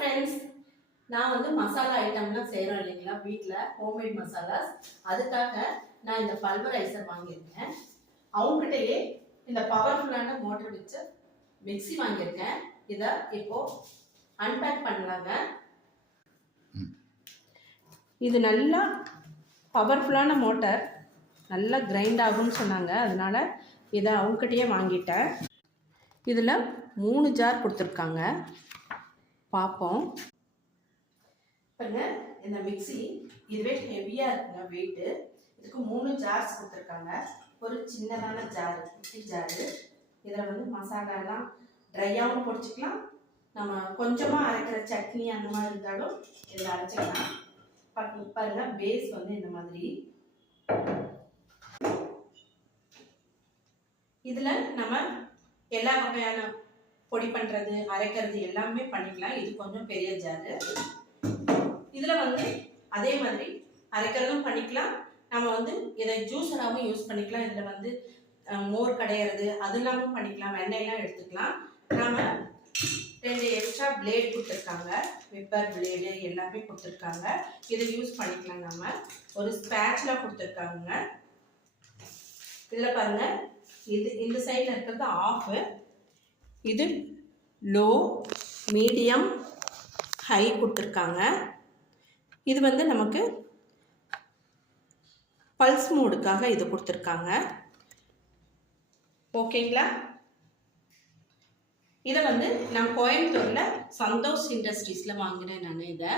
Friends, நான் வந்து மசாலா ஐட்டம்லாம் செய்கிறோம் இல்லைங்களா வீட்டில், ஹோம்மேட் மசாலாஸ். அதுக்காக நான் இந்த பல்வரைசர் வாங்கியிருக்கேன். அவங்ககிட்டயே இந்த பவர்ஃபுல்லான மோட்டர் வச்ச மிக்ஸி வாங்கியிருக்கேன். இதை இப்போ அன்பேக் பண்ணலாங்க. இது நல்லா பவர்ஃபுல்லான மோட்டர், நல்லா கிரைண்ட் ஆகும்னு சொன்னாங்க. அதனால இதை அவங்ககிட்டயே வாங்கிட்டேன். இதில் 3 ஜார் கொடுத்துருக்காங்க. பார்ப்போம். பாருங்க, இந்த மிக்ஸி இதுவே ஹெவியாக இருக்குங்க வெயிட்டு. இதுக்கு 3 ஜார்ஸ் கொடுத்துருக்காங்க. ஒரு சின்னதான ஜாரு, குட்டி ஜாரு. இதில் வந்து மசாலாலாம் ட்ரையாகவும் பொடிச்சிக்கலாம். நம்ம கொஞ்சமாக அரைக்கிற சட்னி அந்த மாதிரி இருந்தாலும் இதில் அரைச்சிக்கலாம். பாருங்க, பேஸ் வந்து இந்த மாதிரி. இதில் நம்ம எல்லா வகையான பொடி பண்ணுறது, அரைக்கிறது எல்லாமே பண்ணிக்கலாம். இது கொஞ்சம் பெரிய ஜாரு. இதில் வந்து அதே மாதிரி அரைக்கிறதும் பண்ணிக்கலாம். நம்ம வந்து இதை ஜூஸராகவும் யூஸ் பண்ணிக்கலாம். இதில் வந்து மோர் கடையிறது அது இல்லாமல் பண்ணிக்கலாம். வெண்ணெயெல்லாம் எடுத்துக்கலாம். நாம் 2 எக்ஸ்ட்ரா பிளேட் கொடுத்துருக்காங்க. விப்பர் பிளேடு எல்லாமே கொடுத்துருக்காங்க. இதை யூஸ் பண்ணிக்கலாம். நம்ம ஒரு ஸ்பேட்ச்லா கொடுத்துருக்காங்க. இதில் பாருங்கள், இது இந்த சைடில் இருக்கிறது ஆஃபு, இது லோ, மீடியம், ஹை கொடுத்துருக்காங்க. இது வந்து நமக்கு பல்ஸ் மோடுக்காக இது கொடுத்துருக்காங்க. ஓகேங்களா? இதை வந்து நான் கோயம்புத்தூரில் சந்தோஷ் இண்டஸ்ட்ரீஸில் வாங்கினேன். நான் இதை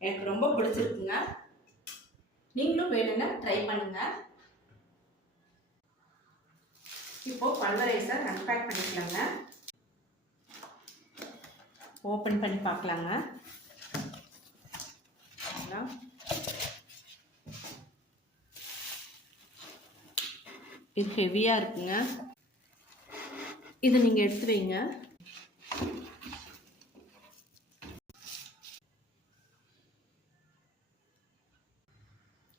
எனக்கு ரொம்ப பிடிச்சிருக்குங்க. நீங்களும் வேணும்னா ட்ரை பண்ணுங்கள். இப்போ பல்வரைசர் அன்பேக் பண்ணிக்கலாங்க. ஓப்பன் பண்ணி பார்க்கலாங்க. இது ஹெவியாக இருக்குங்க. இதை நீங்கள் எடுத்து வைங்க.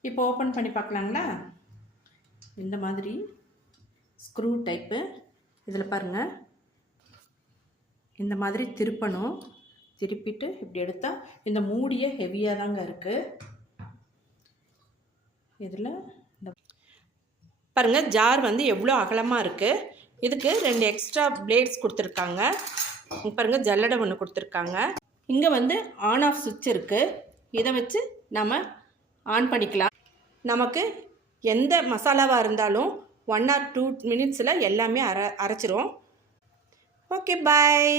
இப்போ ஓப்பன் பண்ணி பார்க்கலாங்களா? இந்த மாதிரி ஸ்க்ரூ டைப்பு. இதில் பாருங்கள், இந்த மாதிரி திருப்பணும். திருப்பிட்டு இப்படி எடுத்தால் இந்த மூடியே ஹெவியாக தாங்க இருக்குது. இதில் இந்த பாருங்கள், ஜார் வந்து எவ்வளோ அகலமாக இருக்குது. இதுக்கு 2 எக்ஸ்ட்ரா பிளேட்ஸ் கொடுத்துருக்காங்க. பாருங்கள், ஜல்லடை ஒன்று கொடுத்துருக்காங்க. இங்கே வந்து ஆன் ஆஃப் சுவிட்ச் இருக்குது. இதை வச்சு நம்ம ஆன் பண்ணிக்கலாம். நமக்கு எந்த மசாலாவாக இருந்தாலும் 1 or 2 minutes எல்லாமே அரைச்சிரும். ஓகே, பாய்.